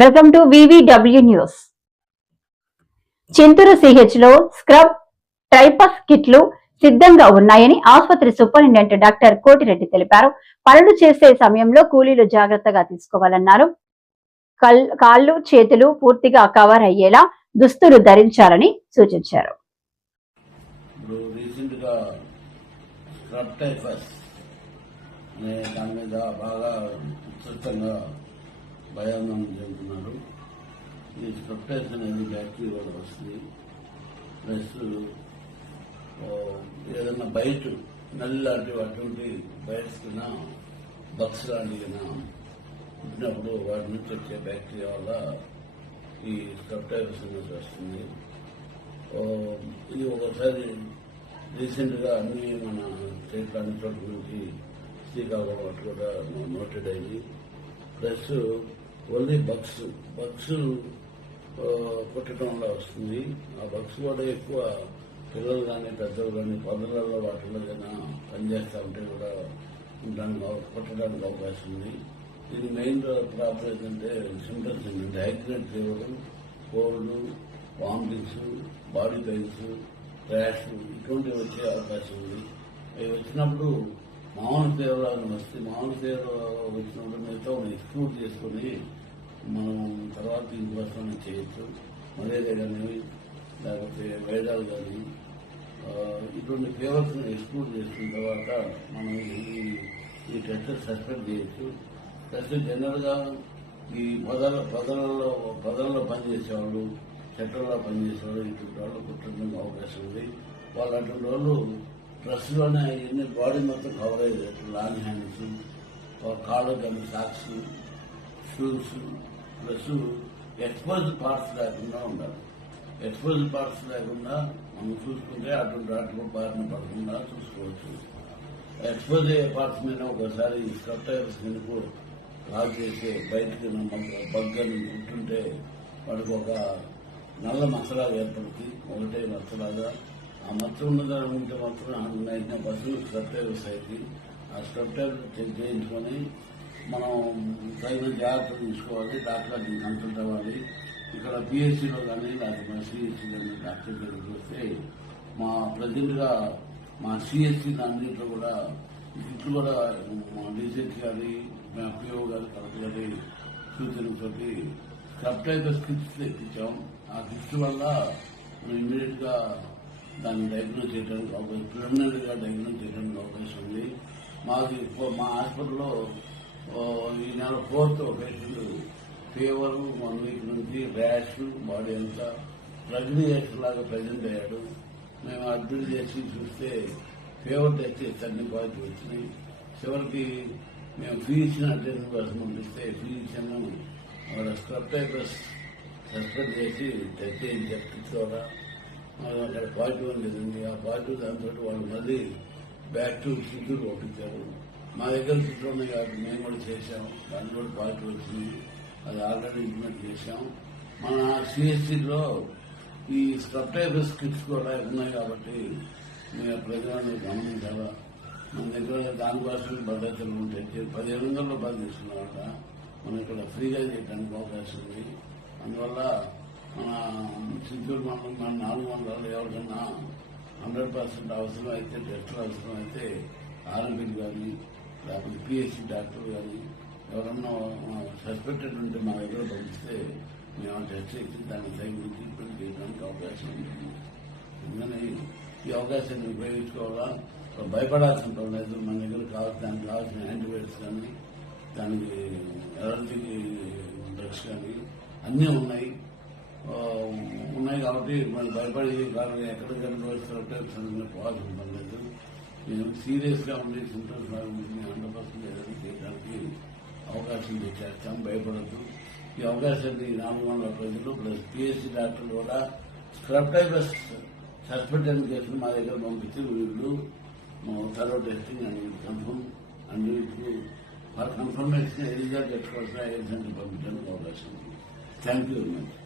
Welcome to VVW news. Chinturu CH లో scrub typhus కిట్లు సిద్ధంగా ఉన్నాయని ఆసుపత్రి సూపరింటెండెంట్ డాక్టర్ కోటిరెడ్డి తెలిపారు. పనులు చేసే సమయంలో కూలీలు జాగ్రత్తగా తీసుకోవాలన్నారు. కాళ్ళు చేతులు పూర్తిగా కవర్ అయ్యేలా దుస్తులు ధరించాలని సూచించారు. భయాందోళన చెందుతున్నారు. ఈ స్క్రప్టైస్ అనేది బ్యాక్టీరియా వల్ల వస్తుంది. ప్లస్ ఏదైనా బయట నల్లి లాంటి అటువంటి వైరస్ కింద బక్స్ లాంటివి పుట్టినప్పుడు వాటి నుంచి వచ్చే బ్యాక్టీరియా వల్ల ఈ స్క్రప్టైస్ అనేది వస్తుంది. ఇది ఒకసారి రీసెంట్గా అన్ని మన స్టేట్ అన్ని చోట్ల నుంచి శ్రీకాకుళం అటు కూడా నోటెడ్ అయింది. ప్లస్ ఓన్లీ బగ్స్ కొట్టడం వల్ల వస్తుంది. ఆ బగ్స్ కూడా ఎక్కువ పిల్లలు కానీ పెద్దలు కానీ పొదలలో వాటిలో కన్నా పనిచేస్తూ ఉంటే కూడా కొట్టడానికి అవకాశం ఉంది. దీని మెయిన్ ప్రాబ్లం ఏంటంటే సింటమ్స్ ఏంటంటే high grade fever, cold, vomitings, body pains, rash ఇటువంటివి వచ్చే అవకాశం ఉంది. అవి వచ్చినప్పుడు మామూలు తీవ్రాలను వస్తే మామూలు తీవ్ర వచ్చినప్పుడు మిగతా ఎక్స్క్లూడ్ చేసుకుని మనం తర్వాత దీనికోసం చేయొచ్చు. మలేరియా కానీ లేకపోతే వైరాల్ కానీ ఇటువంటి ఫీవర్స్ ఎక్స్క్లూడ్ చేసుకున్న తర్వాత మనం ఈ టెస్ట్ సస్పెండ్ చేయొచ్చు. ప్లస్ జనరల్గా ఈ పొదలలో పనిచేసేవాళ్ళు, చెట్లలో పనిచేసేవాళ్ళు ఇటువంటి వాళ్ళు కుట్టడానికి అవకాశం ఉంది. వాళ్ళు అటువంటి వాళ్ళు డ్రెస్లోనే ఎన్ని బాడీ మొత్తం కవర్ అయ్యేది. లాంగ్ హ్యాండ్స్, కాళ్ళు కానీ socks, shoes, plus exposed parts లేకుండా ఉండాలి. ఎక్స్పోజ్డ్ పార్ట్స్ లేకుండా మనం చూసుకుంటే అటువంటి వాటిలో బారిన పడకుండా చూసుకోవచ్చు. ఎక్స్పోజ్ అయ్యే పార్ట్స్ మీద ఒకసారి స్క్రప్టైస్ కిందకు లాక్ చేసి బయటకి బగ్గని ఉంటుంటే వాడికి ఒక నల్ల మచ్చలాగా ఏర్పడుతుంది. ఒకటే మచ్చలాగా ఆ మచ్చ ఉన్నదా ఉంటే మాత్రం 90% స్క్రప్టైల్ వస్తాయి. ఆ స్క్రప్టైల్ చేయించుకొని మనం తగిన జాగ్రత్తలు తీసుకోవాలి. డాక్టర్ దీన్ని కన్సల్ట్ అవ్వాలి. ఇక్కడ పిహెచ్సిలో కానీ లేకపోతే సిహెచ్సి కానీ డాక్టర్ దగ్గరికి వస్తే మా ప్రజెంట్గా మా సిహెచ్సి అన్నింటిలో కూడా ఇట్లు కూడా మా డీసెట్ కానీ మా పిఓ గారి కలెక్టర్ గారి సూచనతోటి స్క్రప్టైల్ కిట్స్ తెప్పించాం. ఆ కిట్స్ వల్ల ఇమ్మీడియట్ గా దాన్ని డయాగ్నోజ్ చేయడానికి అవకాశం, ప్రిలిమినరీ గా డయాగ్నోజ్ చేయడానికి అవకాశం ఉంది. మా హాస్పిటల్లో ఈ నెల 4th పేషెంట్ ఫీవర్ 1 వీక్ నుంచి ర్యాష్, బాడీ అంతా ప్రెగ్నేషన్ లాగా ప్రజెంట్ అయ్యాడు. మేము అడ్మిట్ చేసి చూస్తే ఫీవర్ టెస్ట్ చేస్తే అన్ని పాజిటివ్ వచ్చినాయి. చివరికి మేము ఫిజిషియన్ అటెండెన్స్ కోసం పంపిస్తే ఫిజిషియన్ వాళ్ళ స్క్రప్టైస్ సస్పెండ్ చేసి టెస్ట్ చేయించారు ద్వారా. అక్కడ పాజిటివ్ అని లేదండి. ఆ పాజిటివ్ దాంతో వాళ్ళు మళ్ళీ బ్యాక్ టు చిత్తూరు పంపించారు. మా దగ్గర చిత్తూరు ఉన్నాయి కాబట్టి మేము కూడా చేశాం. దాన్ని కూడా పాజిటివ్ వచ్చింది. అది ఆల్రెడీ ఇంప్లిమెంట్ చేశాం. మన సిఎస్సిలో ఈ స్క్రప్టైస్ కిట్స్ కూడా ఉన్నాయి కాబట్టి మీరు ప్రజలను గమనించాలా. మన దగ్గర దానికోసం భద్రతలు ఉంటాయి. 1500 రూపాయలు తీసుకున్నారట. మనం ఇక్కడ ఫ్రీగా చేయడానికి అవకాశం ఉంది. అందువల్ల మన చిత్తూరు మండలం మన 400 ఎవరికన్నా 100% అవసరం అయితే టెస్టులు అవసరం అయితే ఆర్ఎంపీలు కానీ లేకపోతే పిహెచ్సి డాక్టర్ కానీ ఎవరన్నా సస్పెక్టెడ్ ఉంటే మా దగ్గర పంపిస్తే మేము టెస్ట్ చేసి దాన్ని తగిన ట్రీట్మెంట్ చేయడానికి అవకాశం ఉంటుంది. అందుకని ఈ అవకాశాన్ని ఉపయోగించుకోవాలా. భయపడాల్సిన పని లేదు. మన దగ్గర దానికి కావాల్సిన యాంటీబయాటిక్స్ కానీ దానికి ఎలర్జీకి డ్రగ్స్ కానీ అన్నీ ఉన్నాయి కాబట్టి మనం భయపడి కారణం ఎక్కడికైనా రోజు పోవాల్సిన పని లేదు. నేను సీరియస్ గా ఉండి సింటమ్స్ 100% ఏదైనా చేయడానికి అవకాశం చేస్తాం. భయపడద్దు. ఈ అవకాశాన్ని 400 ప్రజలు ప్లస్ పిహెచ్సి డాక్టర్లు కూడా స్క్రప్టైస్ సస్పెక్ట్ అని కేసులు మా దగ్గర పంపిస్తే వీళ్ళు thorough testing and confirm and for confirmation result పెట్టుకోవాల్సిన ఏజెంట్ పంపించడానికి అవకాశం ఉంది. Thank you very much.